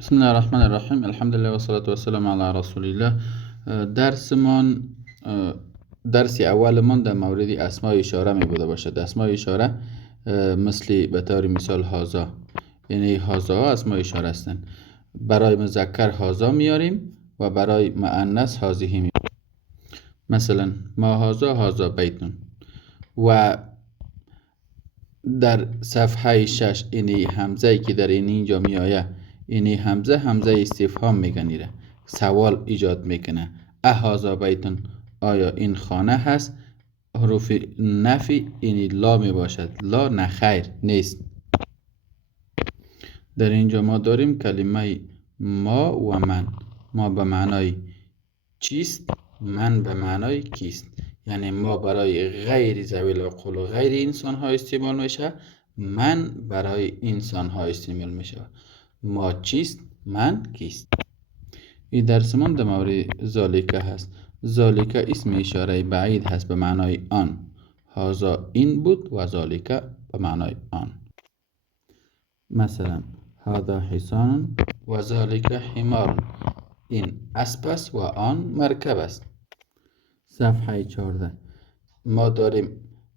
بسم الله الرحمن الرحیم. الحمد لله و صلات و سلام علی رسول الله. درس اولمان در مورد اسماء اشاره می بوده باشد. اسماء اشاره مثل به طور مثال هازا، یعنی هازا ها اسماء اشاره هستند. برای مذکر هازا میاریم و برای مؤنث هازیه میاریم. مثلا ما هازا بیتون. و در صفحه 6 اینی همزه که در اینجا می آید، اینی همزه استفهام میگنیره، سوال ایجاد میکنه. اهازا بیتون، آیا این خانه هست؟ حروف نفی اینی لا می باشد، لا نخیر نیست. در اینجا ما داریم کلمه ما و من. ما به معنای چیست، من به معنای کیست. یعنی ما برای غیر ذوی العقول و غیر انسان ها استعمال میشه، من برای انسان ها استعمال میشه. ما چیست، من کیست. این درسمان در مورد ذالکه هست. ذالکه اسم اشاره بعید هست به معنای آن. هازا این بود و ذالکه به معنای آن. مثلا هذا حصان و ذالکه حمار، این اسب است و آن مرکب است. صفحه 14 ما داریم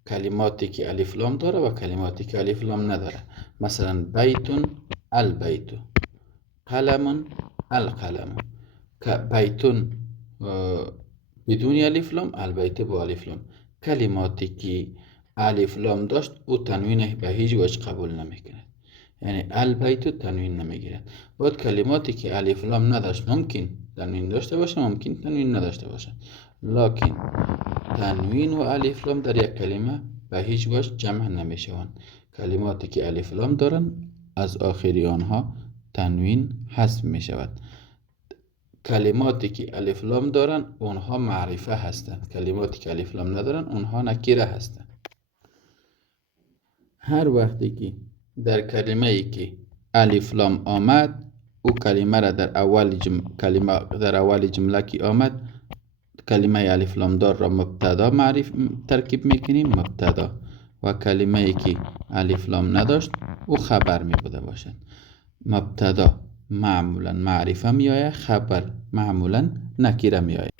کلماتی که الف لام داره و کلماتی که الف لام نداره. مثلا بیتون، البیتو، قلم، القلم. بیتون بدون الف لام، البیت با الف لام. کلماتی که الف لام داشت او تنوین به هیچ وجه قبول نمیکنه، یعنی البیتو تنوین نمیگیرد. باید کلماتی که الف لام نداشت ممکن تنوین داشته باشه، ممکن تنوین نداشته باشه، لکن تنوین و الف لام در یک کلمه به هیچ وجه جمع نمیشوند. کلماتی که الف لام دارن از آخری آنها تنوین حذف میشود. کلماتی که الف لام دارن اونها معرفه هستند، کلماتی که الف لام ندارن اونها نکره هستند. هر وقتی که در کلمه ای که الف لام آمد، او کلمه را در اول جمله که آمد، کلمه الف لام دار را مبتدا ترکیب میکنیم، مبتدا. و کلمه ای که الف لام نداشت او خبر می بوده باشد. مبتدا معمولا معرفه می آید، خبر معمولا نکره می آید.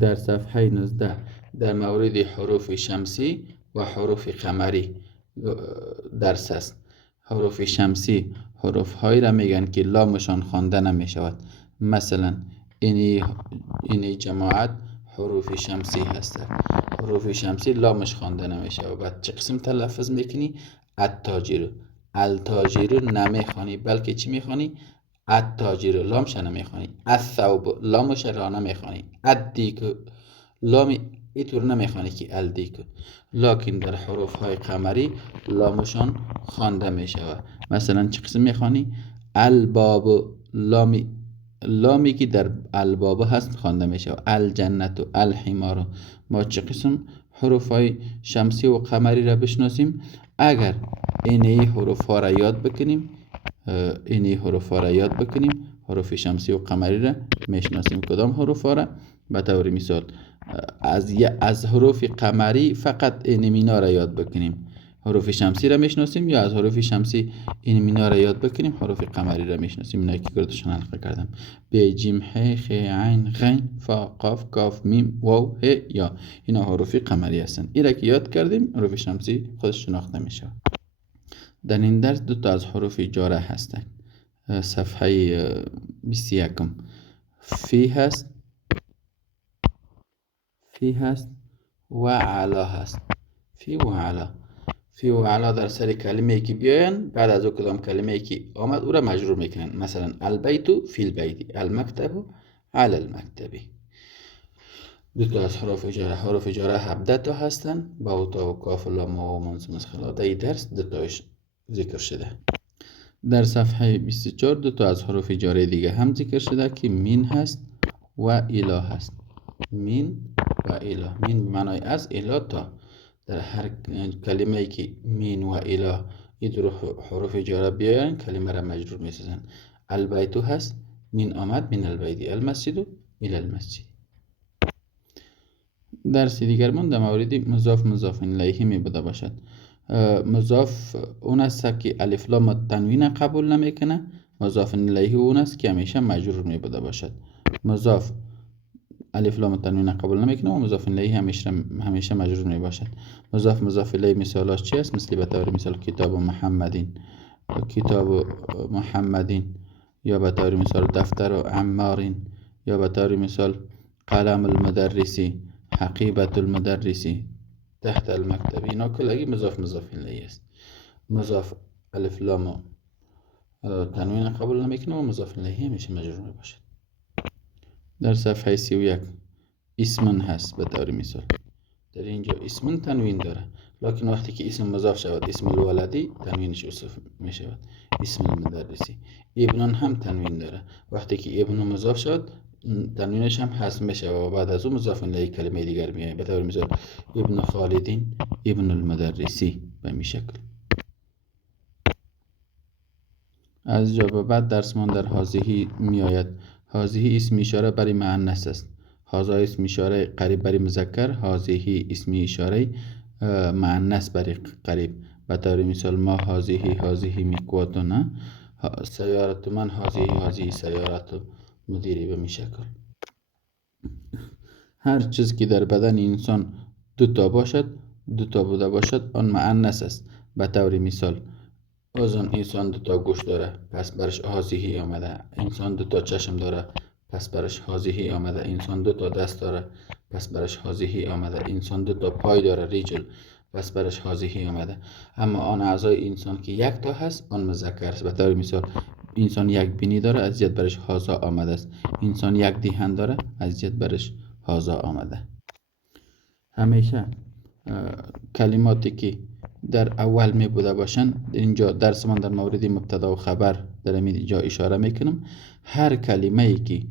در صفحه 19 در مورد حروف شمسی و حروف قمری درس است. حروف شمسی حروف هایی را میگن که لامشان خوانده نمی شود. مثلا اینی جماعت حروف شمسی هست. حروف شمسی لامش خوانده نمیشه و بعد چه قسم تلفظ میکنی؟ التاجر. التاجر نمیخوانی، بلکه چی میخوانی؟ التاجر، لامش نمیخوانی. الثوب، لامش را نمیخوانی. الدیک، لام اینطور نمیخوانی که الدیک. لکن در حروف های قمری لامشان خوانده میشه. مثلا چه قسم میخوانی؟ الباب، لامی که در الباب هست خوانده میشه. الجنت و الحمار. ما چه قسم حروف های شمسی و قمری را بشناسیم؟ اگر اینی حروف ها را یاد بکنیم، حروف شمسی و قمری را میشناسیم. کدام حروف ها را؟ به طور مثال از حروف قمری فقط این مینا را یاد بکنیم، حروف شمسی را میشناسیم، یا از حروف شمسی این مینا را یاد بکنیم، حروف قمری را میشناسیم. اینا که گردشان حلقه کردم: ب، ج، ح، خ، عین، غین، فا، قاف، کاف، میم، واو، ه، یا. اینا حروف قمری هستند. اینا که یاد کردیم حروف شمسی خودش شناخته میشه. در این درس دو تا از حروف جاره هستند. صفحه 21 فی هست و علا هست. فی و علا در سر کلمه که بیاین، بعد از او کدام کلمه که آمد او را مجرور میکنن. مثلا البیت فی البیت، المکتب علی المکتبی. دو تا از حروف جاره 17 تا هستن، با او تا و کاف و لام و منصوب مسخلا. در این درس دو تاش ذکر شده. در صفحه 24 دو تا از حروف جاره دیگه هم ذکر شده که مین هست و اله هست. مین و اله. مین به معنای از، اله تا. در هر کلمه ای که مین و اله این دو حروف جاره بیاین کلمه را مجرور میسازن. البیتو هست، مین آمد من البیت، المسجد الى المسجد. درس دیگر من در مورد مضاف الیه می بوده باشد. مضاف اون است که الف لام تنوین قبول نمیکنه مضاف الیه اون است که همیشه مجرور می بوده باشد. مضاف الف لام تنوین قبول نمیکنه و مضاف الیه همیشه مجرور می باشد. مضاف الیه مثالاش چی است؟ مثل به طور مثال کتاب محمدین، یا به طور مثال دفتر عمارین، یا به طور مثال قلم المدرسی، حقیبت المدرسی، تحت المکتب. اینا کلگی مضاف الیه است. مضاف الف لام تنوین قبول نمیکنه و مضاف الیه همیشه مجرور می باشد. در صفحه 31 اسمن هست به طور مثال. در اینجا اسمن تنوین داره، لکن وقتی که اسم مضاف شود، اسم الولدی تنوینش اصف می شود، اسم المدرسی. ابنان هم تنوین داره، وقتی که ابن مضاف شود تنوینش هم حذف می شود و بعد از اون مضاف الیه کلمه دیگر میاد. به طور مثال ابن خالدین، ابن المدرسی به این شکل. از جا به بعد درسمان در هازیهی می آید. هازیهی اسم اشاره برای مؤنث است. هازا اسم اشاره قریب برای مذکر، هازیهی اسم اشاره مؤنث برای قریب. به طور مثال ما هازیهی میکواتنا، سیارت من هازیهی سیارت مدیری به می شکل. هر چیز که در بدن انسان دوتا بوده باشد آن مؤنث است. به طور مثال انسان دوتا گوش داره پس برش هازیهی آمده. انسان دوتا چشم داره پس برش هازیهی آمده. انسان دوتا دست داره پس برش هازیهی آمده. انسان دوتا پای داره، ریجل، پس برش هازیهی آمده. اما آن اعضای انسان که یک تا هست آن مذکر است. به طور مثال انسان یک بینی داره، از جد برش هازا آمده است. انسان یک دهان داره، از جد برش هازا آمده. همیشه کلماتی که در اول می بوده باشند، اینجا درس من در مورد مبتدا و خبر در اینجا اشاره میکنم. هر کلمه ای که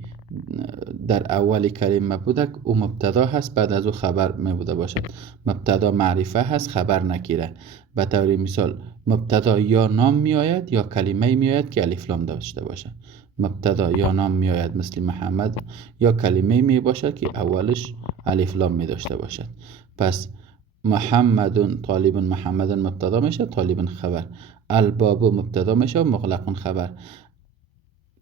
در اول کلمه بوده او مبتدا هست، بعد از او خبر می بوده باشد. مبتدا معرفه هست، خبر نکره. به طور مثال مبتدا یا نام می آید یا کلمه می آید که الف لام داشته باشد. مبتدا یا نام می آید مثل محمد، یا کلمه می باشد که اولش الف لام می داشته باشد. پس محمد طالب، محمد مبتدا میشه، طالب خبر. الباب مبتدا میشه، مغلق خبر.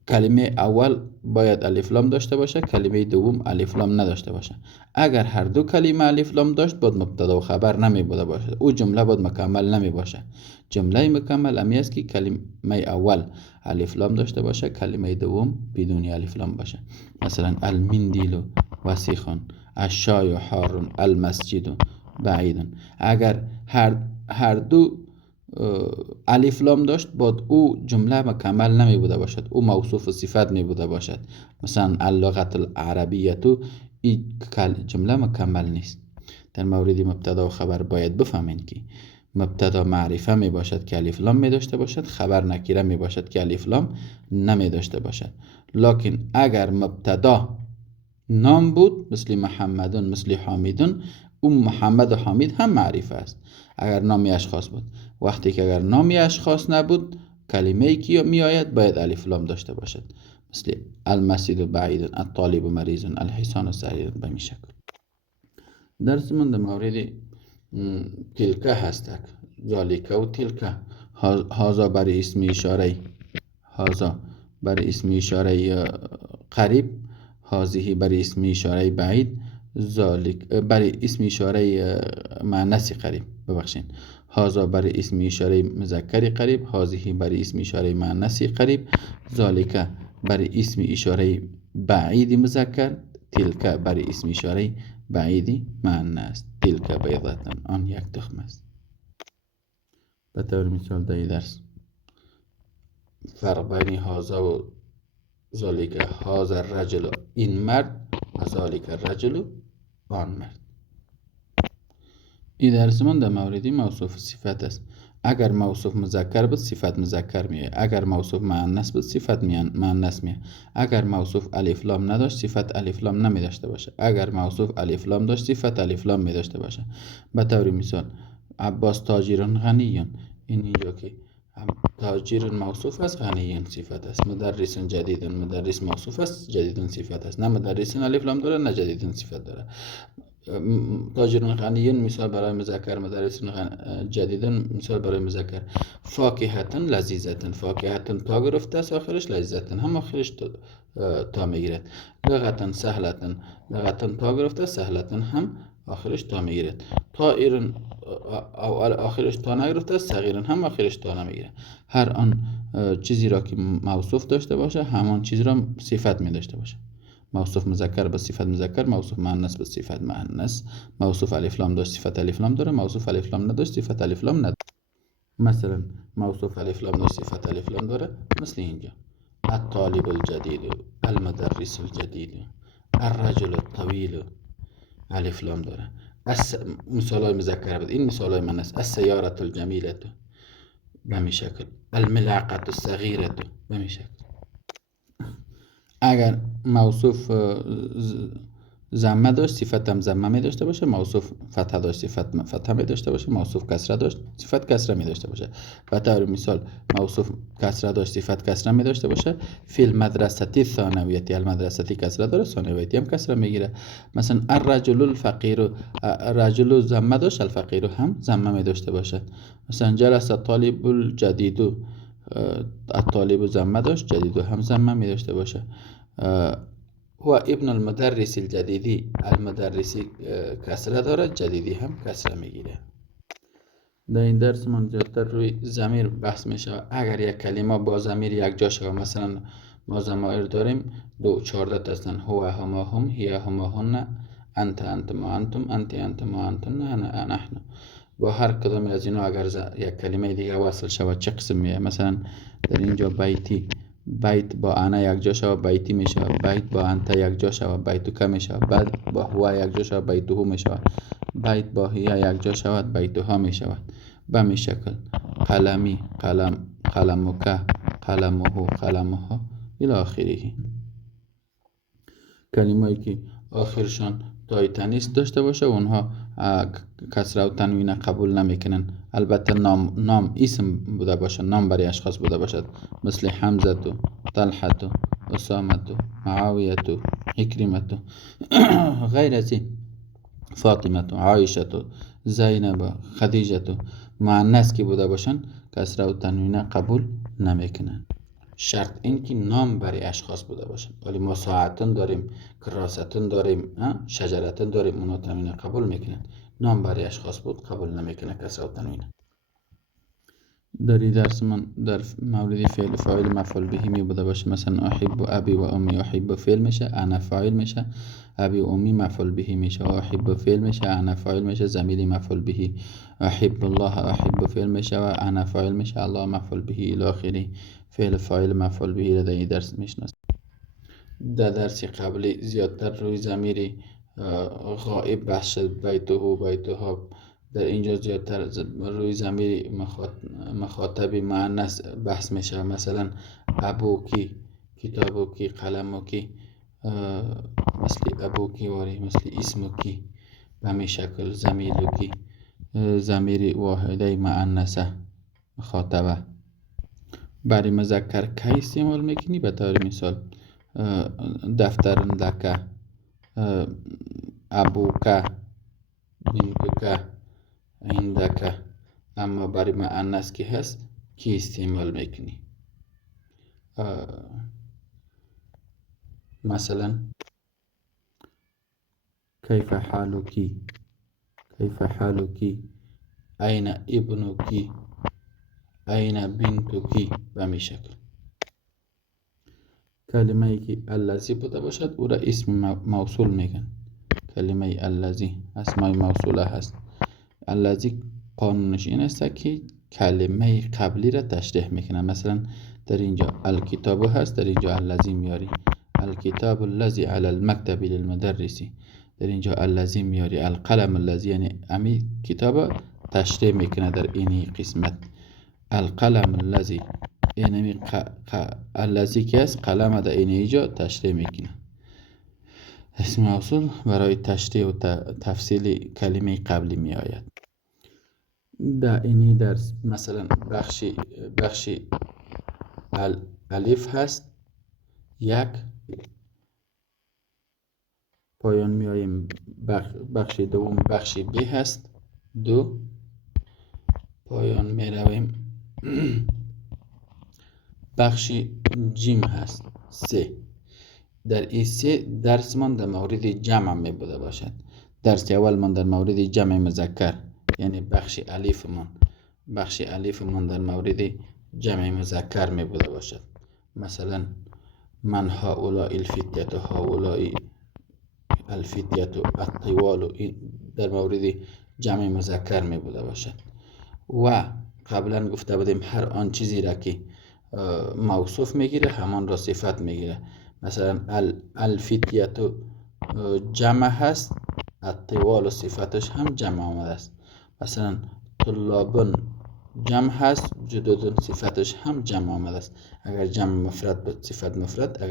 کلمه اول باید الف لام داشته باشه، کلمه دوم الف لام نداشته باشه. اگر هر دو کلمه الف لام داشت بود مبتدا و خبر نمی بوده باشه، او جمله بود مکمل نمی باشه. جمله مکمل امی است که کلمه اول الف لام داشته باشه، کلمه دوم بدون الف لام باشه. مثلا المندیل وسیخ، الشای حار، المسجد بعید. اگر هر دو الف لام داشت بود او جمله مکمل نمی بوده باشد، او موصوف و صفت می بوده باشد. مثلا اللغت العربیه این جمله مکمل نیست. در مورد مبتدا و خبر باید بفهمین که مبتدا معرفه می باشد که الف لام می داشته باشد، خبر نکره می باشد که الف لام نمی داشته باشد. لکن اگر مبتدا نام بود مثل محمدون، مثل حامدون، اون محمد و حامد هم معرفه است اگر نامی اشخاص بود. وقتی که اگر نامی اشخاص نبود کلمه ای که می آید باید الف لام داشته باشد، مثل المسجد بعید، الطالب مریض، الحصان سریر. به این شکل درس من در مورد تلکه هست. ذالک و تلکه. هازا برای اسم اشاره، هازا برای اسم اشاره قریب، هازیهی برای اسم اشاره بعید، ذالک برای اسم اشاره مؤنث قریب، ببخشید. هازا برای اسم اشاره مذکر قریب، هازیهی برای اسم اشاره مؤنث قریب، ذالک برای اسم اشاره بعید مذکر، تلک برای اسم اشاره بعید مؤنث. تلک بیضتن، آن یک تخم است. به طور مثال در درس فرق بین هازا و ذالک: هازا الرجل، این مرد، و ذالک الرجل، آن مرد. این درس من در مورد موصوف صفت است. اگر موصوف مذکر بود صفت مذکر میه، اگر موصوف مؤنث بود صفت مؤنث میه. اگر موصوف الف لام نداشت صفت الف لام نمی داشته باشه، اگر موصوف الف لام داشت صفت الف لام می داشته باشه. به طور مثال عباس تاجر غنی، اینجا که تاجر موصوف است، غنی صفت است. مدرس جدید، مدرس موصوف است، جدید صفت است. نه مدرس الف لام داره نه جدید صفت داره. تاجر غنی مثال برای مذکر، مدرس جدید مثال برای مذکر. فاکهتن لذیذتن، فاکهتن تا گرفته است آخرش، لذیذتن هم آخرش تا میگیرد. لغتن سهلتن، لغتن تا گرفته است، سهلتن هم آخرش تا میگیرد. طائرن آخرش تا نگرفته است، صغیرن هم آخرش تا نمیگیره. هر آن چیزی را که موصوف داشته باشه همان چیز را صفت می داشته باشه. موصوف مذکر به صفت مذکر، موصوف مؤنث به صفت مؤنث. موصوف الف لام داشت صفت الف لام داره، موصوف الف لام نداشت صفت الف لام نداره. مثلا موصوف الف لام داشت صفت الف لام داره، مثل اینجا الطالب الجدید، المدرس الجدید، الرجل الطویل، الف لام داره. مثال های مذکر بود، این مثال های مؤنث. السیارة الجمیلة به همین شکل، الملعقة الصغیرة به همین شکل. اگر موصوف ضمه داشت صفت هم ضمه می داشته باشه، موصوف فتحه داشت صفت فتحه می داشته باشه، موصوف کسره داشت صفت کسره می داشته باشه. به طور مثال موصوف کسره داشت صفت کسره می داشته باشه. فی المدرسه ثانویتی، المدرسه کسره داره، ثانویتی هم کسره میگیره. مثلا الرجل الفقیر، رجل ضمه داشت، الفقیر هم ضمه می داشته باشه. مثلا جلس الطالب الجدید، الطالب ضمه داشت، جدید هم ضمه می داشته باشه. هو ابن المدرس الجدیدی، المدرسی کسره داره، جدیدی هم کسره میگیره. در این درس من زیادتر روی ضمیر بحث میشه. اگر یک کلمه با ضمیر یک جا شود، مثلا ما ضمایر داریم 14 هستن، هو هما هم، هی هما هن، انت انت ما انتم، انت انت ما انتن، انا نحن. با هر کدام از اینا اگر یک کلمه دیگه وصل شود چه قسم میشه؟ مثلا در اینجا بیتی، بیت با انا یک جا شود بیتی می شود، بیت با انت یک جا شود بیتوکه می شود، بیت با هو یک جا شود بیتوهو می شود، بیت با هی یک جا شود بیتوها می شود. به می شکل قلمی، قلم، قلموکه، قلموهو، قلموها الی آخره. کلمه‌ای که آخرشان تای تنیس داشته باشه اونها کسره و تنوین قبول نمیکنن. البته نام اسم بوده باشه، نام برای اشخاص بوده باشد، مثل حمزه و طلحه و اسامه و معاویه و حکرمه غیر از این، فاطمه و عایشه و زینب و خدیجه و مؤنث که بوده باشن کسره و تنوین قبول نمیکنن. شرط این که نام برای اشخاص بوده باشه. ولی ما ساعتن داریم، کراستن داریم، شجرتن داریم، اونا تنوین قبول میکنن. نام برای اشخاص بود قبول نمیکنه کسره و تنوین. در این درس من در مورد فعل فاعل مفعول به می بوده باشه. مثلا احب ابی و امی، احب فعل میشه، انا فاعل میشه، ابی و امی مفعول به میشه، احب فعل میشه، انا فاعل میشه، ضمیر مفعول به. احب الله، احب فعل میشه و انا فاعل میشه، الله مفعول به الی آخره. فعل فاعل مفعول به را در این درس میشناسیم. در درس قبلی زیادتر روی ضمیر غائب بحث شد، بیتو بیتوها. در اینجا زیادتر روی ضمیر مخاطب مؤنث بحث میشه. مثلا ابوکی، کتابوکی، قلموکی، مثل ابوکی واری، مثل اسموکی. به همین شکل ضمیروکی، ضمیر واحده مؤنثه مخاطبه. برای مذکر کی استعمال میکنی؟ به طور مثال دفتر لکه، ابوکه، بنتوکه، عندکه. اما برای مؤنث که هست کی استعمال میکنی؟ مثلا کیف حالکی، کیف حالکی، این ابنکی، این بنتکی. به همین شکل. کلمه ای که الذی بوده باشد او را اسم موصول میگن. کلمه الذی اسمای موصوله هست. الذی قانونش این است که کلمه قبلی را تشریح میکنه. مثلا در اینجا الکتاب هست، در اینجا الذی میاری. الکتاب الذی علی المکتب للمدرسی، در اینجا الذی میاری. القلم الذی، یعنی امی کتاب تشریح میکنه در این قسمت. القلم الذی، یعنی الذی که است قلم در این اینجا تشریح میکنه. اسم موصول برای تشریح و تفصیل کلمه قبلی می آید. در این درس مثلا بخشی الف هست، یک پایان میاییم بخش دوم بخش ب هست 2. پایان میرویم بخش جیم هست 3. در این 3 درس من در مورد جمع می بوده باشد. درس اول من در مورد جمع مذکر یعنی بخش الف من در مورد جمع مذکر می بوده باشد. مثلا من هؤلاء الفتية هؤلاء الفتية الطوال در مورد جمع مذکر می بوده باشد. و قبلا گفته بودیم هر آن چیزی را که موصوف میگیره همان را صفت میگیره. مثلا الفتية جمع هست، الطوال صفتش هم جمع آمده است. مثلا طلاب جمع هست، جدد صفتش هم جمع آمده است. اگر جمع مفرد به صفت مفرد،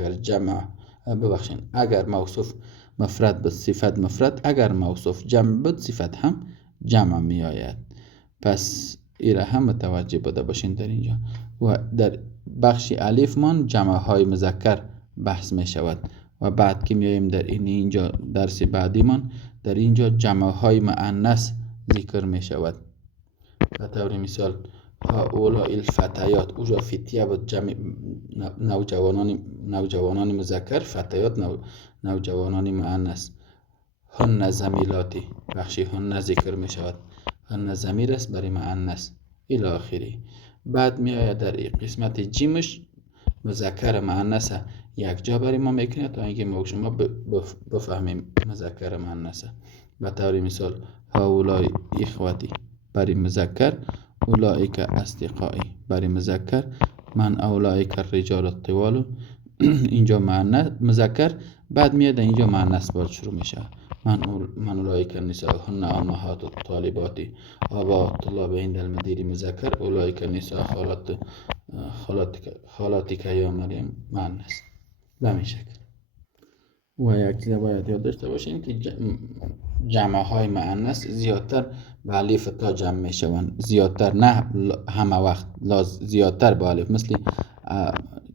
اگر موصوف مفرد به صفت مفرد، اگر موصوف جمع به صفت هم جمع می آید. پس ایره هم متوجه بوده باشین در اینجا. و در بخش الف من جمع های مذکر بحث می شود و بعد که میاییم در اینجا درس بعدی من در اینجا جمع های مؤنث ذکر می شود. به طور مثال هؤلاء الفتيات، اوجا فتیه بود جمع نوجوانان مذکر، فتيات نوجوانان مؤنث. هن زمیلاتی، بخشی هن ذکر می شود، هن ضمیر است برای مؤنث الی آخری. بعد می آید در قسمت جیمش مذکر مؤنث یک جا برای ما میکنه تا اینکه ما شما بفهمیم مذکر مؤنث. به طور مثال هؤلاء اخوتی برای مذکر، اولئک اصدقایی برای مذکر، من اولئک الرجال الطوال اینجا مذکر. بعد میاد اینجا مؤنث بار شروع میشه. من اولئک النساء هن امهات الطالبات آباء الطلاب عند المدیر مذکر، اولئک النساء خالاتک یا مریم مؤنث. به همین شکل. و یک چیز باید یاد داشته باشین که جمع های مؤنث زیادتر به الف تا جمع می شوند. زیادتر، نه همه وقت، زیادتر به الف. مثل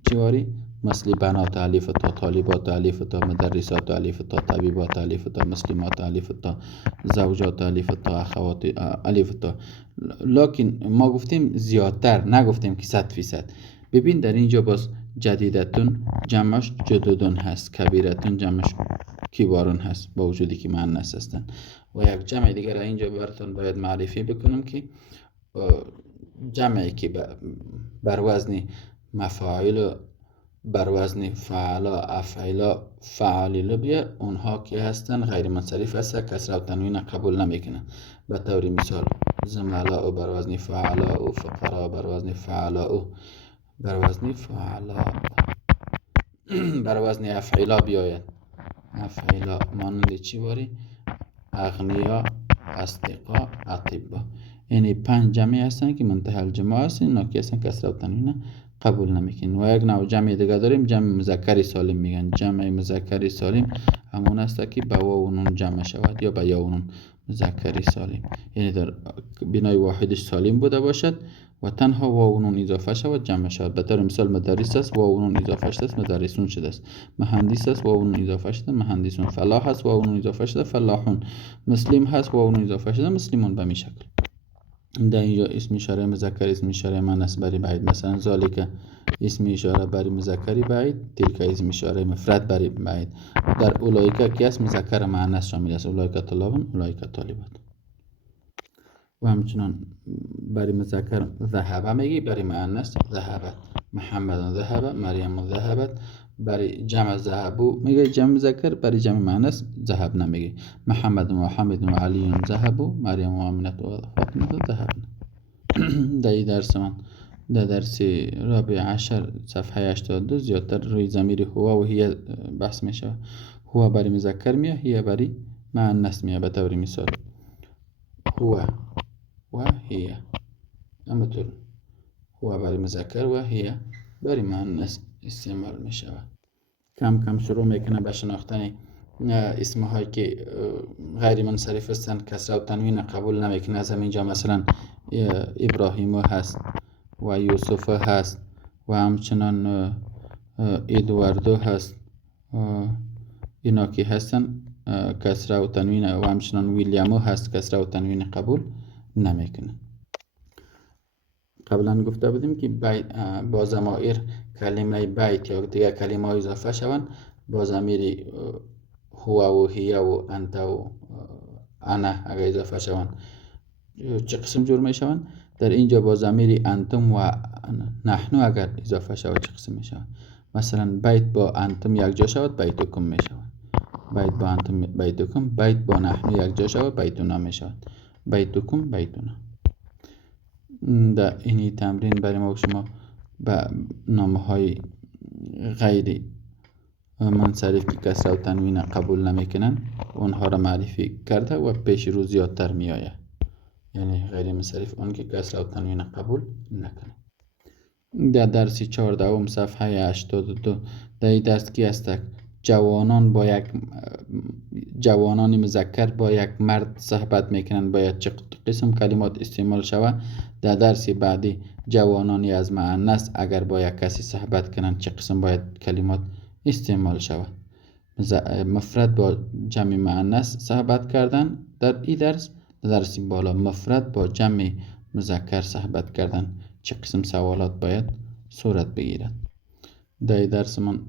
چیواری؟ مثل بنات الف تا، طالبات الف تا، مدرسات الف تا، طبیبات الف تا، مسلمات الف تا، زوجات الف تا، اخوات الف تا. لکن ما گفتیم زیادتر، نگفتیم که 100%. ببین در اینجا باز جدیدتون جمعش جدودون هست، کبیرتون جمعش کبارون هست با وجودی که مؤنث هستن. و یک جمع دیگر اینجا براتون باید معرفی بکنم که جمعی که بر وزن مفاعل، بر وزن فعلا، افعلا، فعالیل بیا، اونها که هستن غیر منصرف هست، کسر و تنوین قبول نمیکنن. به طور مثال زملاء بر وزن فعلا و فقراء بر وزن فعلا و بر وزن فعلا بر وزن افعلا بیاید. افعلا مانند چی باری؟ اغنیا، اصدقا، اطبا. یعنی 5 جمعی هستن که منتهی الجماع هستن، اینا که هستن کسر و تنوین قبول نمیکنن. و یک نوع جمع دیگه داریم، جمع مذکر سالم میگن. جمع مذکر سالم همون است که به واو و نون جمع شود یا به یا و نون مذکر سالم، یعنی در بنای واحدش سالم بوده باشد و تنها واو و نون اضافه شود جمع شود. به طور مثال مدرس است، واو و نون اضافه شده است، مدرسون شده است. مهندس است، واو و نون اضافه شده، مهندسون. فلاح است، واو و نون اضافه شده، فلاحون. مسلم هست، واو و نون اضافه شده، مسلمون. به می شکل در اینجا اسم اشاره مذکر، اسم اشاره مؤنث برای بعید. مثلا ذالک اسم اشاره برای مذکری بعید، تلک اسم اشاره مفرد برای بعید. در اولئک که اسم مذکر مؤنث شامل است، اولئک طلابون، اولئک طالبات. و همچنان برای مذکر ذهب میگی، برای مؤنث ذهبت. محمد ذهب، مریم ذهبت. برای جمع ذهبو میگه جمع مذکر، برای جمع مؤنث ذهب نمیگی. محمد و حمید و علی ذهبو، مریم و آمنه و فاطمه ذهبن. در درس من در درس رابع عشر صفحه 82 زیادتر روی ضمیر هو و هی بحث میشه. هو برای مذکر میه، هی برای مؤنث میه. به طور مثال هو و هی، اما طور هو برای مذکر و هی برای مؤنث استعمال می شود. کم کم شروع میکنه به شناختن اسمهایی که غیر منصرف هستند، کسر و تنوین قبول نمیکنه. از همینجا مثلا ابراهیم هست و یوسف هست و همچنان ادواردو هست. اینا که هستن کسره و تنوین و همچنان ویلیامو هست کسره و تنوین قبول نمیکنه. قبلا گفته بودیم که با ضمایر کلمه بیت یا دیگر کلمه ها اضافه شوند با ضمیر هو و هی و انت و انا اگر اضافه شوند چه قسم جور می شوند؟ در اینجا با ضمیر انتم و نحن اگر اضافه شود چه قسم می شوند؟ مثلا بیت با انتم یک جا شود بیتکم می شود، بیت با انتم بیتکم، بیت با نحن یک جا شود بیتونا می شود، بیتکم بیتونا. در اینی تمرین برای ما شما به نامه های غیر منصرف که کسره و تنوین قبول نمیکنن اونها را معرفی کرده و پیش رو زیادتر می آید، یعنی غیر منصرف اون که کسره و تنوین قبول نکنه. در درس 14 صفحه 82 در این درس کی است؟ جوانان مذکر با یک مرد صحبت میکنن باید چه قسم کلمات استعمال شود؟ در درس بعدی جوانانی از مؤنث اگر با یک کسی صحبت کنن چه قسم باید کلمات استعمال شود؟ مفرد با جمع مؤنث صحبت کردن در این درس بالا مفرد با جمع مذکر صحبت کردن چه قسم سوالات باید صورت بگیرد؟ در درس من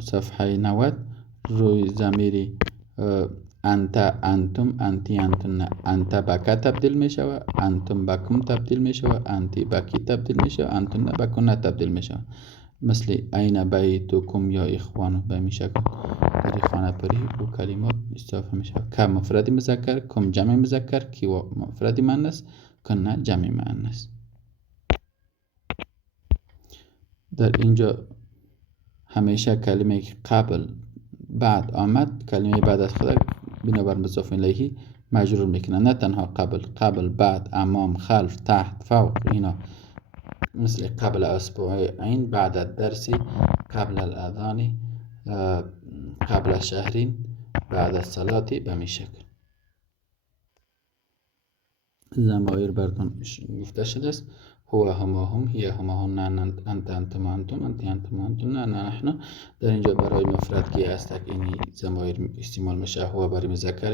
صفحه 90 روی ضمیر انت انتم انتی انتن انت بکه تبدیل می شود، انتم بکم تبدیل می شود، انتی بکی تبدیل می شود، انتن بکنه تبدیل می شود. مثل این بیتکم یا اخوانو به می شکل در خانه پری و کلمات استفاده می شود. که مفرد مذکر، کم جمع مذکر، کی مفرد مؤنث، کنه جمع مؤنث. در اینجا همیشه کلمه قبل بعد آمد کلمه بعد از خود بنابر مضاف الیه مجرور میکنه، نه تنها قبل بعد امام خلف تحت فوق اینا، مثل قبل اسبوعین بعد الدرس قبل الاذان قبل الشهرین بعد الصلاة به می شکل. ضمایر براتون گفته شده است. هو هما هم، هی هما هم، انت انتم انتم، انتی انتم انتم، نه نحن. در اینجا برای مفرد که است اینی ضمایر استعمال میشه. هو برای مذکر،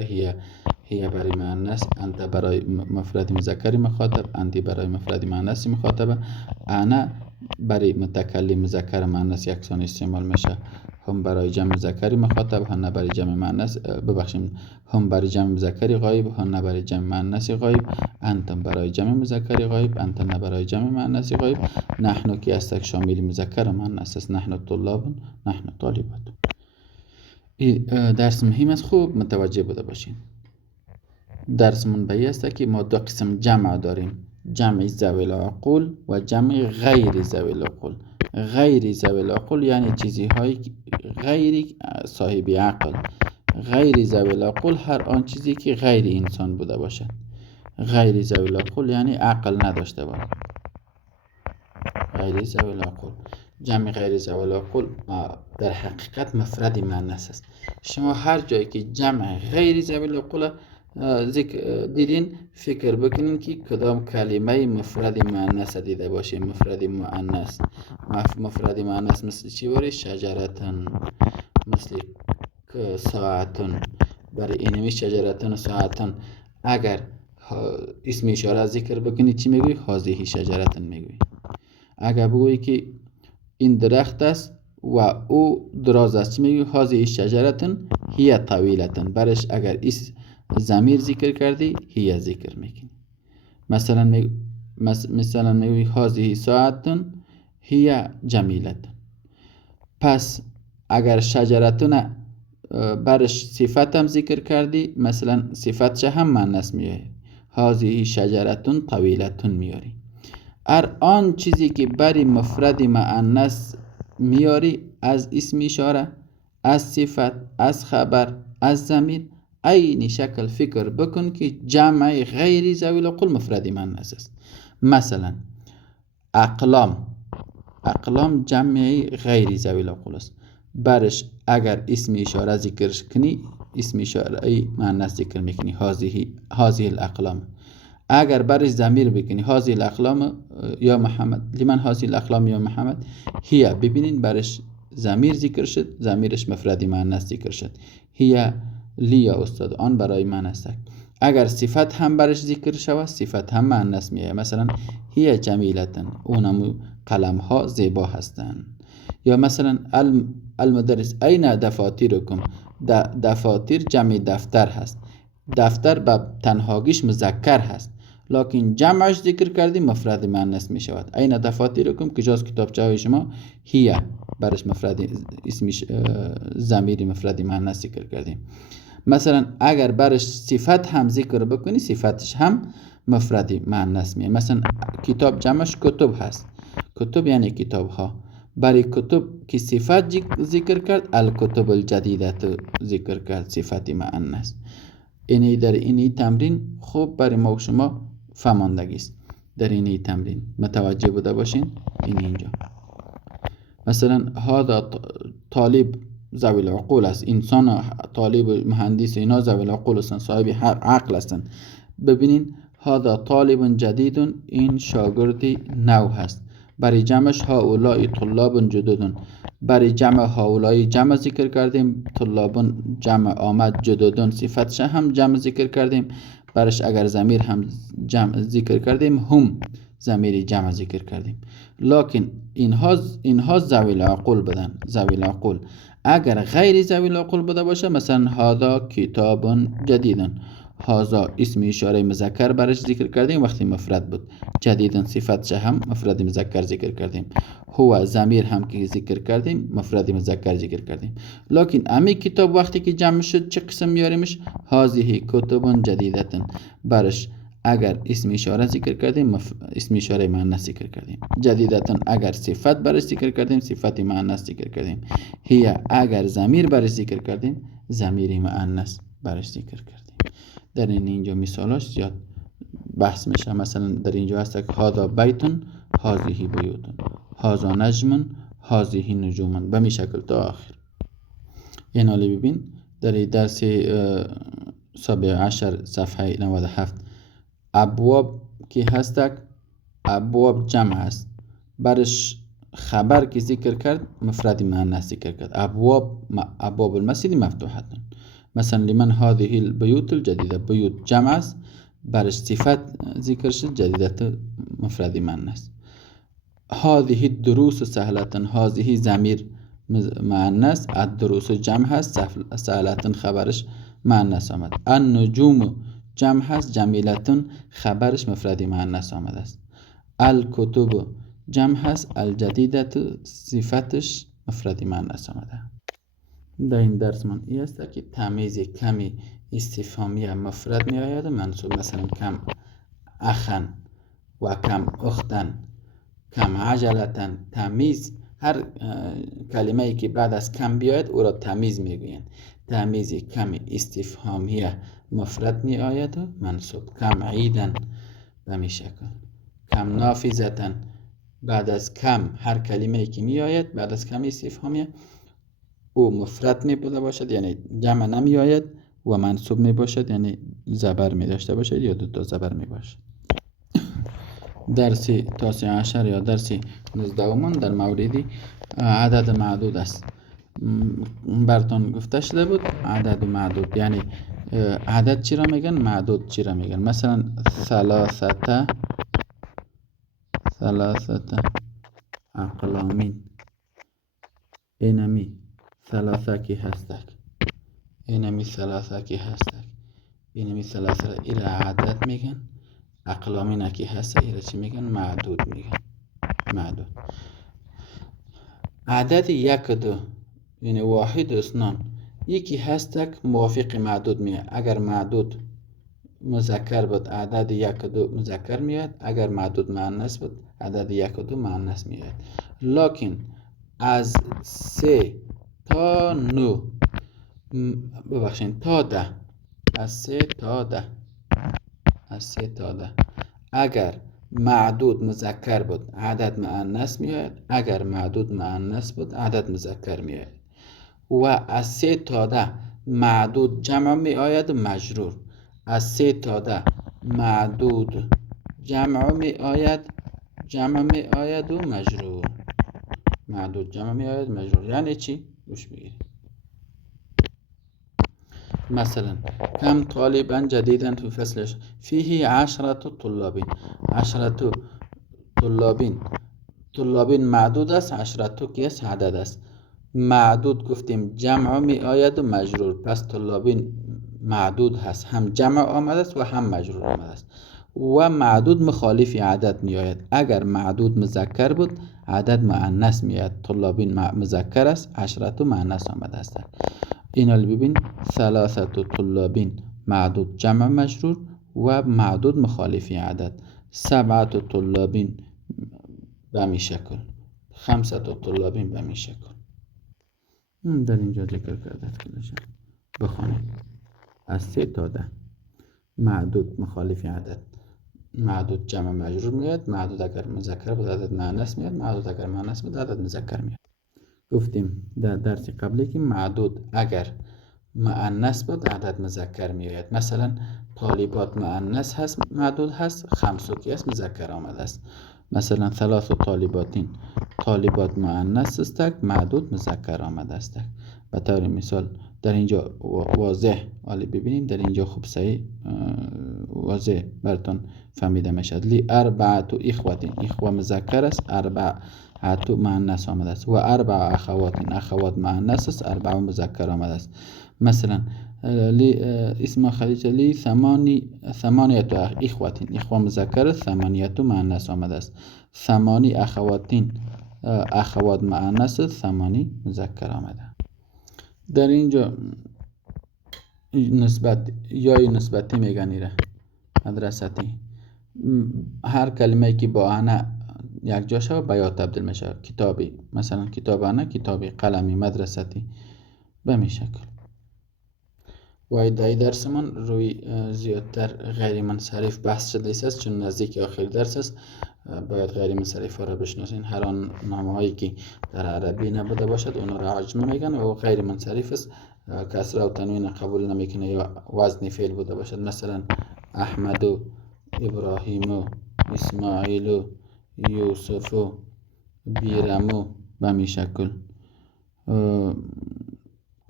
هی برای مؤنث، انت برای مفرد مذکر مخاطب، انتی برای مفرد مؤنث مخاطب، انا برای متکلم مذکر مؤنث یکسان استعمال میشه. هم برای جمع مذکر مخاطب، هم برای جمع مؤنث هم برای جمع مذکر غایب، هم برای جمع مؤنث غایب. انتم برای جمع مذکر غایب، انتن برای جمع مؤنث غایب. نحن کی است شامل مذکر و مؤنث است، نحن طلاب، نحن طالبات. این درس مهم است، خوب متوجه بوده باشین. درس من به است که ما دو قسم جمع داریم، جمع ذوی العقول و جمع غیر ذوی العقول. غیر ذوی العقول یعنی چیزی های غیر صاحب عقل. غیر ذوی العقول هر آن چیزی که غیر انسان بوده باشد. غیر ذوی العقول یعنی عقل نداشته باشه. غیر ذوی العقول، جمع غیر ذوی العقول در حقیقت مفرد مؤنث است. شما هر جایی که جمع غیر ذوی العقول دیدین فکر بکنین که کدام کلمه مفرد مؤنث دیده باشه. مفرد مؤنث، مفرد مؤنث مثل چی باره؟ شجرتن، مثل ساعتن. برای اینمی شجرتن و ساعتن اگر اسم اشاره ذکر بکنی چی میگوی؟ هذه شجرتن میگوی. اگر بگویی که این درخت است و او دراز است چی میگوی؟ هذه شجرتن هی طویلتن. برش اگر ضمیر ذکر کردی هی ذکر میکنی. مثلا میگوی هذه ساعتن هی جمیلتن. پس اگر شجرتن برش صفت هم ذکر کردی مثلا صفتش هم مؤنث میاری، هذه شجرتن طویلتن میاری. آن چیزی که بری مفرد مؤنث میاری از اسم اشاره، از صفت، از خبر، از ضمیر، عین شکل فکر بکن که جمع غیر ذوی العقول مفرد مؤنث است. مثلا اقلام جمع غیر ذوی العقول است. برش اگر اسم اشاره ذکر کنی اسم اشاره مؤنث ذکر میکنی، هذه الاقلام. اگر برش ضمیر بکنی هذه الاقلام یا محمد، لمن هذه الاقلام یا محمد، هي ببینین برش ضمیر ذکر شد، ضمیرش مفرد مؤنث ذکر شد. هي لی یا استاد آن برای من است. اگر صفت هم برش ذکر شود صفت هم مؤنث میآید. مثلا هی جمیلتن، اونم قلم ها زیبا هستند. یا مثلا المدرس این دفاترکم، دفاتر جمع دفتر هست. دفتر به تنهاگیش مذکر هست لکن جمعش ذکر کردیم مفرد مؤنث می شود. این دفاترکم که جاز کتابچه های شما، هی برش مفرد اسمش ضمیر مفرد مؤنث ذکر کردیم. مثلا اگر برش صفت هم ذکر بکنی صفتش هم مفرد مؤنث میه. مثلا کتاب جمعش کتب هست، کتب یعنی کتاب ها. برای کتب که صفت ذکر کرد الکتب الجدیده ذکر کرد صفت مؤنث. اینی در اینی تمرین خوب برای ما و شما فهماندگی است. در اینی تمرین متوجه بوده باشین. اینجا مثلا هذا طالب ذوی العقول است، انسان طالب مهندس اینا ذوی العقول هستند، صاحب عقل هستند. ببینین هذا طالب جدید، این شاگرد نو هست. برای جمعش هؤلاء طلاب جدد، برای جمع هؤلاء جمع ذکر کردیم، طلاب جمع آمد، جدد صفتش هم جمع ذکر کردیم. برش اگر ضمیر هم جمع ذکر کردیم هم ضمیر جمع ذکر کردیم. لکن اینها ذوی العقول بدن، ذوی العقول. اگر غیر ذوی العقول بوده باشه مثلا هذا کتاب جدید، هذا اسم اشاره مذکر برش ذکر کردیم وقتی مفرد بود، جدیدن صفتش هم مفرد مذکر ذکر کردیم، هو ضمیر هم که ذکر کردیم مفرد مذکر ذکر کردیم. لکن امی کتاب وقتی که جمع شد چه قسم میاریمش؟ هذه کتب جدیدتن، برش اگر اسم اشاره ذکر کردیم اسم اشاره مؤنث ذکر کردیم. جدیدتن اگر صفت برش ذکر کردیم صفت مؤنث ذکر کردیم. هی اگر ضمیر برش ذکر کردیم ضمیر مؤنث برش ذکر کردیم. در اینجا مثالاش زیاد بحث میشه. مثلا در اینجا هست که هذا بیتون هذه بیوتون، هذا نجم هذه نجوم، به می شکل تا آخر. این حالی ببین در درس 17 صفحه 97 ابواب که هست، ابواب جمع است، برش خبر که ذکر کرد مفرد مؤنث ذکر کرد. ابواب المسجد مفتوحه. مثلا لمن هذه البيوت الجديده، بیوت جمع است، برش صفت ذکر شد جدیدت مفرد مؤنث. هذه الدروس سهلة، هذه ضمیر مؤنث، الدروس جمع هست، سهلة خبرش مؤنث آمد. النجوم جمع هست، جمیلة خبرش مفرد مؤنث آمده است. الکتب جمع هست، الجدیدة صفتش مفرد مؤنث آمده. در این درس من این است که تمیز کمی استفهامی مفرد می آید منصوب. مثلا کم اخن و کم اختن، کم عجلتن. تمیز هر کلمه ای که بعد از کم بیاید او را تمیز می گویند. تمیز کمی استفهامی مفرد می آید و منصوب. کم عیدن به می شکل. کم نافذتن، بعد از کم هر کلمه ای که می آید بعد از کم استفهامی او مفرد می بوده باشد یعنی جمع نمی آید و منصوب می باشد یعنی زبر می داشته باشد یا دو تا زبر می باشد. درس 19 یا درس 19 در مورد عدد معدود است. براتون گفته شده بود عدد معدود یعنی عدد چی را میگن، معدود چی را میگن. مثلا ثلاثه اقلامین، اینمی ثلاثه کی هستک، اینمی ثلاثه کی هستک، اینمی ثلاثه ایره عدد میگن. اقلامین کی هست ایره چی میگن، معدود میگن. معدود عدد یک دو یعنی واحد و اثنان یکی هستک موافق معدود میاد. اگر معدود مذکر بود عدد یک دو مذکر میاد، اگر معدود مؤنث بود عدد یک دو مؤنث میاد. لکن از 3 تا 9 تا 10 از 3 تا 10 اگر معدود مذکر بود عدد مؤنث میاد، اگر معدود مؤنث بود عدد مذکر میاد. و از 3 تا 10 معدود جمع می آید مجرور. از 3 تا 10 معدود جمع می آید و مجرور. معدود جمع می آید مجرور یعنی چی؟ گوش بگیرید. مثلا كم طالبا جديدا في فصلش فيه 10 طلاب. 10 طلابین. طلابین معدود است. 10 کی است؟ عدد است. معدود گفتیم جمع می آید و مجرور، پس طلابین معدود هست، هم جمع آمده است و هم مجرور آمده است. و معدود مخالف عدد می آید. اگر معدود مذکر بود عدد مؤنث می آید. طلابین مذکر است، 10 مؤنث آمده است. اینا رو ببین، 3 طلابین معدود جمع مجرور و معدود مخالف عدد. 7 طلابین به همین شکل. 5 طلابین به همین شکل. در اینجا ذکر کرده کلش بخوانید از 3 تا 10. معدود مخالف عدد، معدود جمع مجرور میاد، معدود اگر مذکر بود عدد مؤنث میاد، معدود اگر مؤنث بود عدد مذکر میاد. گفتیم در درس قبلی که معدود اگر مؤنث بود عدد مذکر میآید. مثلا طالبات مؤنث هست، معدود هست، 5 کی است؟ مذکر آمده است. مثلا 3 طالباتین، طالبات مؤنث است، معدود مذکر آمده است. به طور مثال در اینجا واضح حالی ببینیم، در اینجا خوب صحیح واضح براتون فهمیده میشد. لی 4 اخواتین، اخوه مذکر است، 4 مؤنث آمده است. و 4 اخواتین، اخوات مؤنث است، 4 مذکر آمده است. مثلا اسم خدیجه لی 8 اخواتین، اخوه مذکر است، 8 مؤنث آمده است. 8 اخواتین، اخوات مؤنث است، 8 مذکر آمده. در اینجا نسبت یا نسبتی میگن ایره مدرستی. هر کلمه که با انا یک جا شود به یا تبدیل میشه. کتابی، مثلا کتاب انا کتابی، قلمی مدرستی، به می شکل. و ای درسمان روی زیادتر غیر منصرف بحث شده است، چون نزدیک آخر درس است. باید غیر منصرف ها را بشناسین. هر آن نامه هایی که در عربی نبوده باشد اونا را عجمی میگن و غیر منصرف است، کسره و تنوین قبول نمیکنه یا وزن فعل بوده باشد. مثلا احمد و ابراهیم و اسماعیل و یوسف و بیرم و به می شکل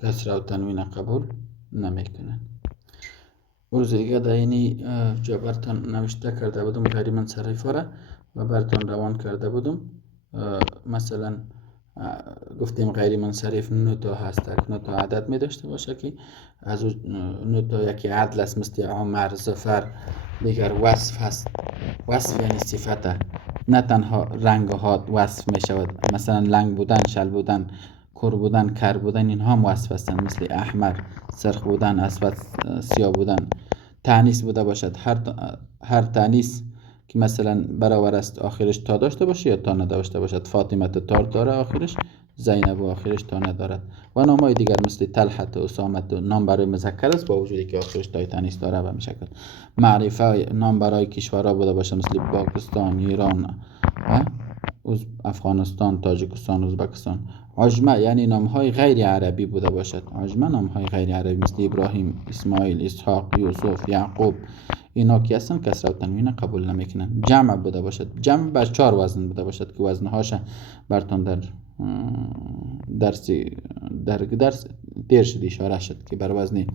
کسره و تنوین قبول نمیکنن. روز دیگه در اینی جا براتون نوشته کرده بودم غیر منصرف ها را و براتون روان کرده بودم. مثلا گفتیم غیر منصرف 9 تا هست، 9 تا عدد می داشته باشه که از 9 تا یکی عدل است، مثل عمر، زفر. دیگر وصف هست، وصف یعنی صفته، نه تنها رنگ ها وصف می شود. مثلا لنگ بودن، شل بودن، کر بودن، کر بودن، اینها هم وصف هستند. مثل احمر سرخ بودن، اسود سیاه بودن. تانیث بوده باشد، هر تانیث که مثلا برابر است آخرش تا داشته باشه یا تا نداشته باشد. فاطمه تا داره آخرش، زینب آخرش تا ندارد. و نامهای دیگر مثل طلحت و اسامه نام برای مذکر است با وجودی که آخرش تای تانیث داره به میشکل. معرفه نام برای کشورها بوده باشه، مثل پاکستان، ایران، افغانستان، تاجیکستان، ازبکستان. عجمه یعنی نامهای غیر عربی بوده باشد. عجمه نامهای غیر عربی مثل ابراهیم، اسماعیل، اسحاق، یوسف، یعقوب، اینا که هستن کسره و تنوین قبول نمیکنن. جمع بوده باشد، جمع بر 4 وزن بوده باشد که وزنهاش براتون در درس دیر شد اشاره شد که بر وزن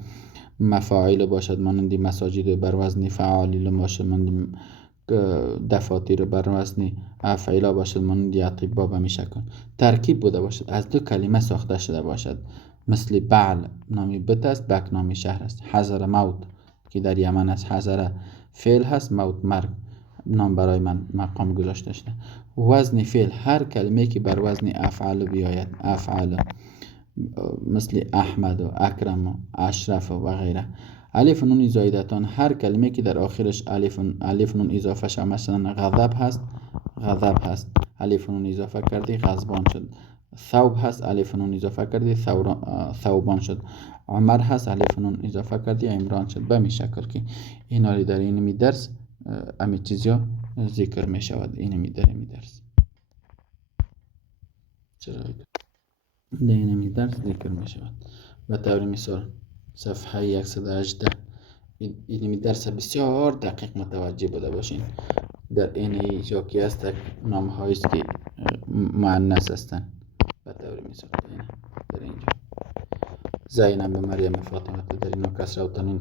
مفاعیل باشد مانند مساجد، بر وزن فعالیل باشد مانند دفاتر، بر وزن افعیلا باشد مانند اطباء به میشکن. ترکیب بوده باشد، از 2 کلمه ساخته شده باشد، مثل بعل نامی بت است، بک نامی شهر است. حضر موت که در یمن است، حضر فعل هست، موت مرگ نام برای من مقام گذاشته شده. وزن فعل هر کلمه که بر وزن افعال بیاید، افعال مثل احمد و اکرم و اشرف و غیره. الف نون زایدتان هر کلمه که در آخرش الف نون اضافه شد، مثلا غضب هست، غضب هست، الف نون اضافه کردی غضبان شد. ثوب هست، الف نون اضافه کردی ثوبان شد. عمر هست، الف نون اضافه کردی عمران شد. به می شکل که اینا در اینمی درس امی چیزیا ذکر می شود. اینمی در اینمی درس چرا در اینمی درس ذکر می شود. به طور مثال صفحه 118 اینمی درس بسیار دقیق متوجه بوده باشین. در این جا که است نام هاییست که مؤنث هستند. به طور مثال در اینجا زینب، مریم، فاطمه، در اینا کسره و تنوین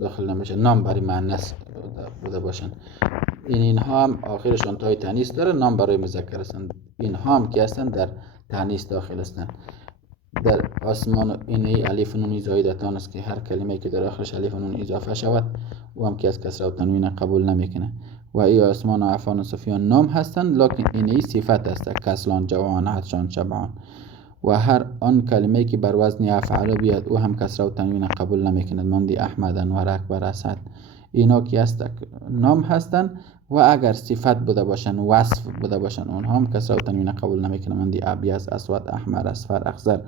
داخل نمیشه، نام برای مؤنث بوده باشن. اینها هم آخرشان تای تانیث داره، نام برای مذکر هستند. اینها هم که هستند در تانیث داخل هستند. در آسمان این الف و نون زایدتان است که هر کلمه که در آخرش الف و نون اضافه شود او هم که از کسره و تنوین قبول نمیکنه. و ای آسمان و عفان و صفیان نام هستند، لکن این صفت است، کسلان، جوان، حدشان، شبعان. و هر آن کلمه که بر وزن افعال بیاد او هم کسره و تنوین قبول نمیکند، مانند احمد، انور، اکبر، اسد. اینا که است نام هستند و اگر صفت بوده باشن، وصف بوده باشن، اونها هم کسره و تنوین قبول نمیکنند، مانند ابیض، اسود، احمر، اصفر، اخضر،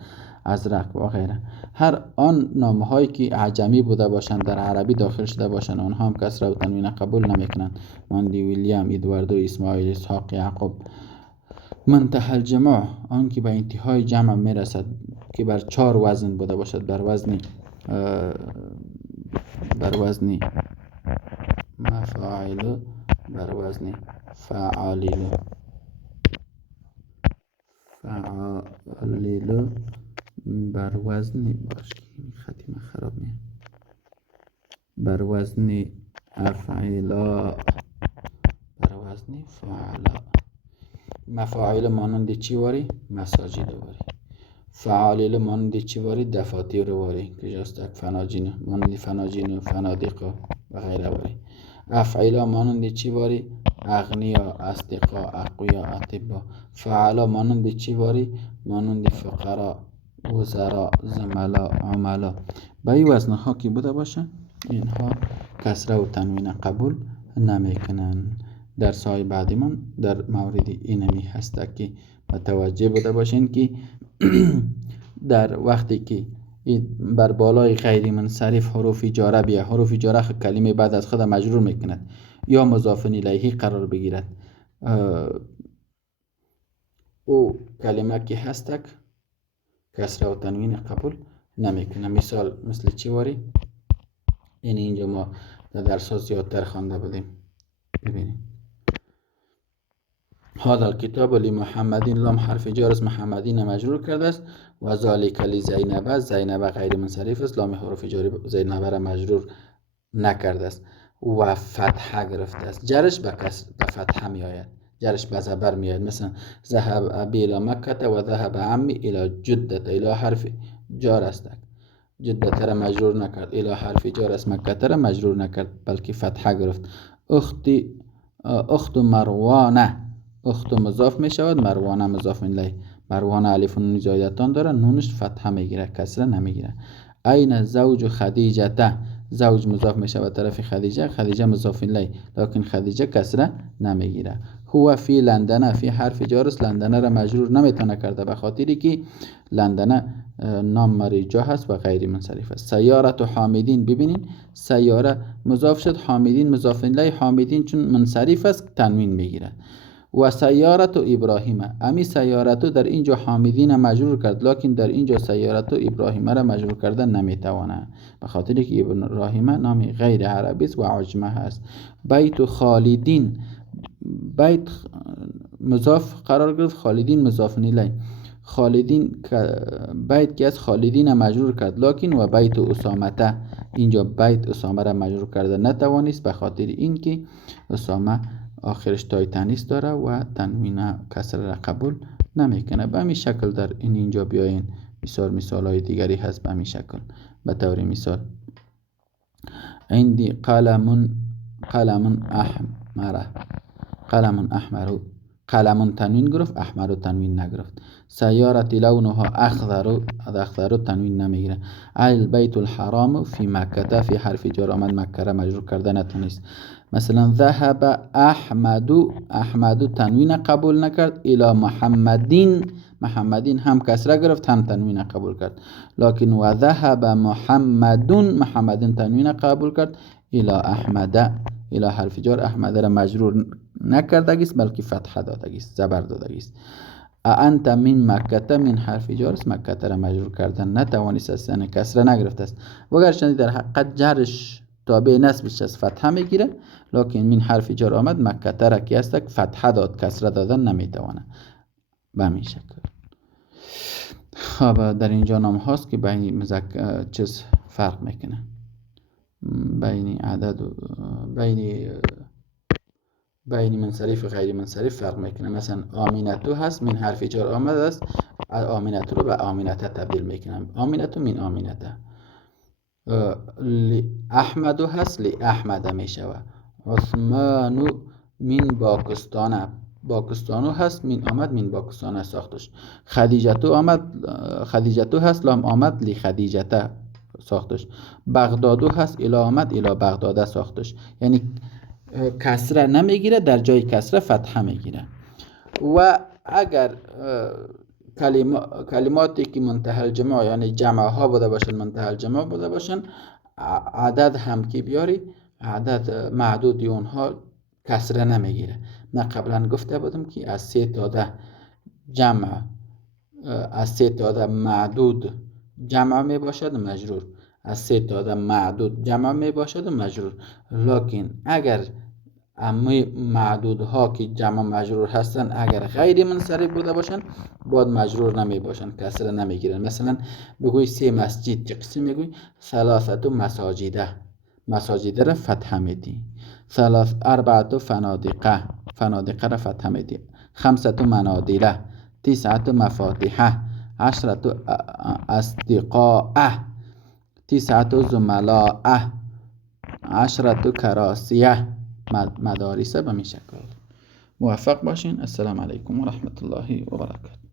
ازرق و غیره. هر آن نامهایی که اعجمی بوده باشند در عربی داخل شده باشند، اونها هم کسره و تنوین قبول نمیکنند، مانند ویلیام، ادواردو، اسماعیل، اسحاق، یعقوب. منتهى الجمع آن که به انتهای جمع میرسد که بر 4 وزن بوده باشد، بر وزن مفاعل، بر وزن فعالیل، بر وزن خطیم خراب می، بر وزن افعلا، بر وزن فعلا. مفاعل مانند چی واری؟ مساجد واری. فعالیل مانند چی واری؟ دفاتر واری که جاست فناجین، مانند فناجین و فنادق و غیره واری. افعلا مانند چی واری؟ اغنیا، اصدقا، اقویا، اطبا. فعلا مانند چی واری؟ مانند فقرا، وزرا، زملا، عملا. به این وزنها که بوده باشه اینها کسره و تنوین قبول نمیکنن. درس‌های بعدی من در مورد اینمی هست که متوجه بوده باشین که در وقتی که بر بالای غیر منصرف حروف جاره بیا، حروف جاره کلمه بعد از خود مجرور میکند یا مضاف الیه قرار بگیرد، او کلمه که هستک کسره و تنوین قبول نمیکنه. مثال مثل چی واری؟ اینجا ما در درس زیادتر خوانده بودیم. ببینید هذا الكتاب لمحمد، لام حرف جار است، محمدین مجرور کرده است. و ذالک لزینب، زینب غیر منصرف است، لام حروف جاری زینب را مجرور نکرده است و فتحه گرفته است. جرش به فتحه می آید، جرش به زبر می آید. مثلا ذهب ابی الی مکه و ذهب عمی الی جدت، الی حرف جار است، جدت را مجرور نکرد، الی حرف جار است، مکه را مجرور نکرد بلکه فتحه گرفت. اخت مروانه، اخت مضاف می شود، مروانه مضاف الیه. مروانه الف و نون زایدتان داره، نونش فتحه میگیره، کسره نمیگیره. این زوج خدیجه، زوج مضاف می شود طرف خدیجه، خدیجه مضاف الیه لکن خدیجه کسره نمیگیره. هو فی لندن، فی حرف جار است، لندن را مجرور نمیتونه کرده به خاطری که لندن نام مرجع هست و غیر منصرف است. سیارت و حامدین، ببینین سیاره مضاف شد، حامدین مضاف الیه، حامدین چون منصرف است تنوین میگیره. و سیارت و ابراهیم، امی سیارت در اینجا حامدین مجرور کرد لکن در اینجا سیارت و ابراهیم را مجرور کردن نمیتوانه به خاطر که ابراهیم نام غیر عربی است و عجمه هست. بیت و خالدین، بیت مضاف قرار گرفت، خالدین مضاف الیه. خالدین بیت که از خالدین مجرور کرد لکن و بیت اسامه، اینجا بیت اسامه را مجرور کرده نتوانست به خاطر اینکه اسامه آخرش تای تانیث داره و تنوین کسره را قبول نمیکنه. به همین شکل در اینجا بیاین مثال های دیگری هست. به همین شکل به طور مثال عندي قلم احمر، قلم احمر، قلم تنوین گرفت، احمر تنوین نگرفت. سیارت لونها اخضر، اخضر تنوین نمیگیره. البیت الحرام فی مکه، فی حرف جر آمد، مکه را مجرور کرده نتونست. مثلا ذهب احمد، احمد تنوین قبول نکرد، الی محمدین، محمدین هم کسره گرفت هم تنوین قبول کرد. لکن و ذهب محمدون، محمدین تنوین قبول کرد، الی احمد، الی حرف جر احمد را مجرور نکردگیست بلکه فتحه دادگیست، زبر دادگیست. انت من مکه، من حرف جر است، مکه را مجرور کردن نتوانست است، یعنی کسره نگرفته است. وگرچه در حقیقت جرش تابع نسبش از فتحه میگیره لکن من حرف جر آمد، مکه را که است فتحه داد، کسره دادن نمیتوانه. به همین شکل خب در اینجا نام هاست که بین چیز فرق میکنه، بین عدد و بین منصرف و غیر منصرف فرق میکنه. مثلا آمینتو هست، من حرف جر آمده است، آمینتو رو به آمینته تبدیل میکنم، آمینتو من آمینته. احمدو هست، لی احمده میشوه. عثمانو من باکستانه، باکستانو هست، من آمد، من باکستانه ساختش. خدیجتو آمد، خدیجتو هست، لام آمد، لی خدیجته ساختش. بغدادو هست، الا آمد، الا بغداده ساختش. یعنی کسره نمیگیره، در جای کسره فتحه میگیره. و اگر کلماتی که منتهی الجمع یعنی جمع ها بوده باشن، منتهی الجمع بوده باشن، عدد هم که بیاری، عدد معدودی اونها کسره نمیگیره. من قبلا گفته بودم که از 3 تا 10 جمع، از 3 تا 10 معدود جمع می باشد مجرور، از 3 تا 10 معدود جمع می باشد مجرور. لکن اگر اما معدودها که جمع مجرور هستن اگر غیر منصرف بوده باشن باید مجرور نمی باشن، کسره نمی گیرن. مثلا بگوی 3 مسجد، چه قسم میگوی؟ 3 مساجده، مساجده را فتحه میدی. 4 فنادقه، فنادقه را فتحه میدی. 5 منادله، 9 مفاتیحه، 10 اصدقاء، 9 زملاء، 10 کراسیه، مدارسه به می شکل. موفق باشین. السلام علیکم و رحمت الله و برکاته.